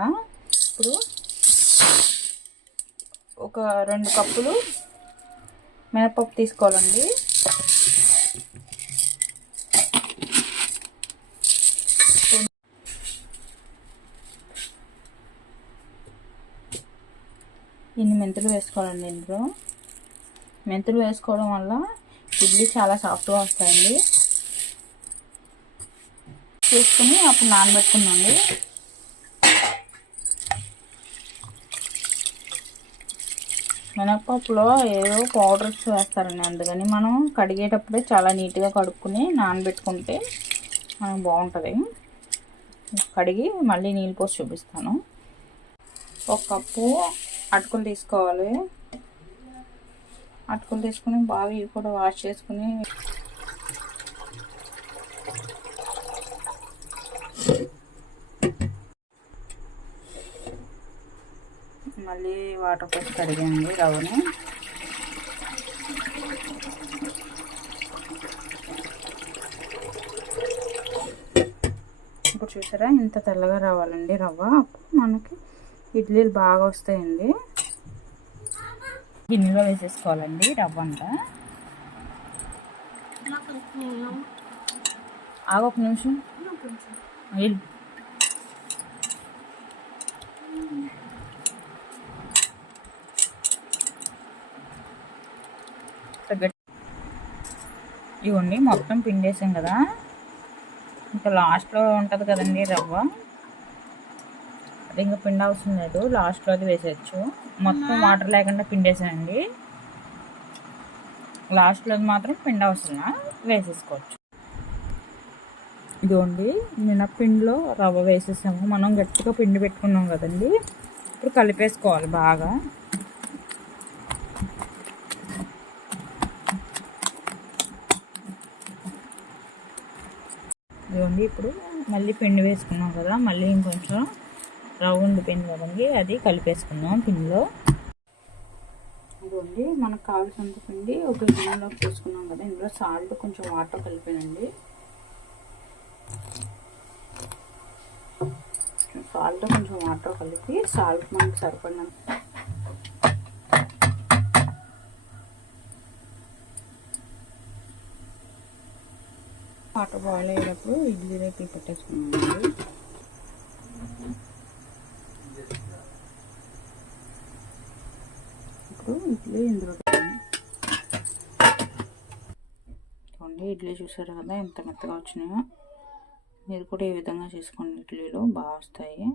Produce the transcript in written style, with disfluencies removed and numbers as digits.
కదా. ఇప్పుడు ఒక 2 కప్పులు మినపప్పు తీసుకోవాలండి. ఇన్ని మెంతులు వేసుకోవాలండి. ఇందులో మెంతులు వేసుకోవడం వల్ల ఇడ్లీ చాలా సాఫ్ట్గా వస్తాయండి. చేసుకుని అప్పుడు నానబెట్టుకున్నాండి. మినపప్పులో ఏదో పౌడర్స్ వేస్తారండి, అందుకని మనం కడిగేటప్పుడే చాలా నీట్గా కడుక్కుని నానబెట్టుకుంటే మనకు బాగుంటుంది. కడిగి మళ్ళీ నీళ్ళు పోసి చూపిస్తాను. 1 కప్పు అటుకులు తీసుకోవాలి. అటుకులు తీసుకుని బాగా ఇవి కూడా వాష్ చేసుకుని మళ్ళీ వాటర్ పోసి కడిగానండి రవ్వని. ఇప్పుడు చూసారా ఇంత తెల్లగా రావాలండి రవ్వ. అప్పుడు మనకి ఇడ్లీలు బాగా వస్తాయండి. గిన్నెలో వేసేసుకోవాలండి రవ్వ అంతా. ఒక నిమిషం ఇవ్వండి, మొత్తం పిండేసాం కదా. ఇంకా లాస్ట్లో ఉంటుంది కదండి రవ్వ, అది ఇంకా పిండి అవసరం లేదు. లాస్ట్లో అది వేసేయచ్చు. మొత్తం వాటర్ లేకుండా పిండేసానండి. లాస్ట్లో మాత్రం పిండి అవసరం వేసేసుకోవచ్చు. ఇదిగోండి, మినప్పిండిలో రవ్వ వేసేసాము. మనం గట్టిగా పిండి పెట్టుకున్నాం కదండి. ఇప్పుడు కలిపేసుకోవాలి బాగా. ఇదిగోండి, ఇప్పుడు మళ్ళీ పిండి వేసుకున్నాం కదా, మళ్ళీ ఇంకొంచెం రవ్వ ఉండిపోయింది కదండి, అది కలిపేసుకున్నాం పిండిలో. ఇదిగోండి, మనకు కావాల్సినంత పిండి ఒక గిన్నెలోకి తీసుకున్నాం కదా. ఇందులో సాల్ట్ కొంచెం వాటర్ కలిపానండి. సాల్ట్ కొంచెం వాటర్ కలిపి, సాల్ట్ మనకి సరిపడినంత వాటర్ బాయిల్ అయ్యేటప్పుడు ఇడ్లీ రేకులు పెట్టేసుకున్నామండి. ఇప్పుడు ఇడ్లీ ఇందులో చూడండి. ఇడ్లీ చూసారు కదా ఎంత మెత్తగా వచ్చినాయో. మీరు కూడా ఈ విధంగా చేసుకోండి, ఇడ్లీలు బాగా వస్తాయి.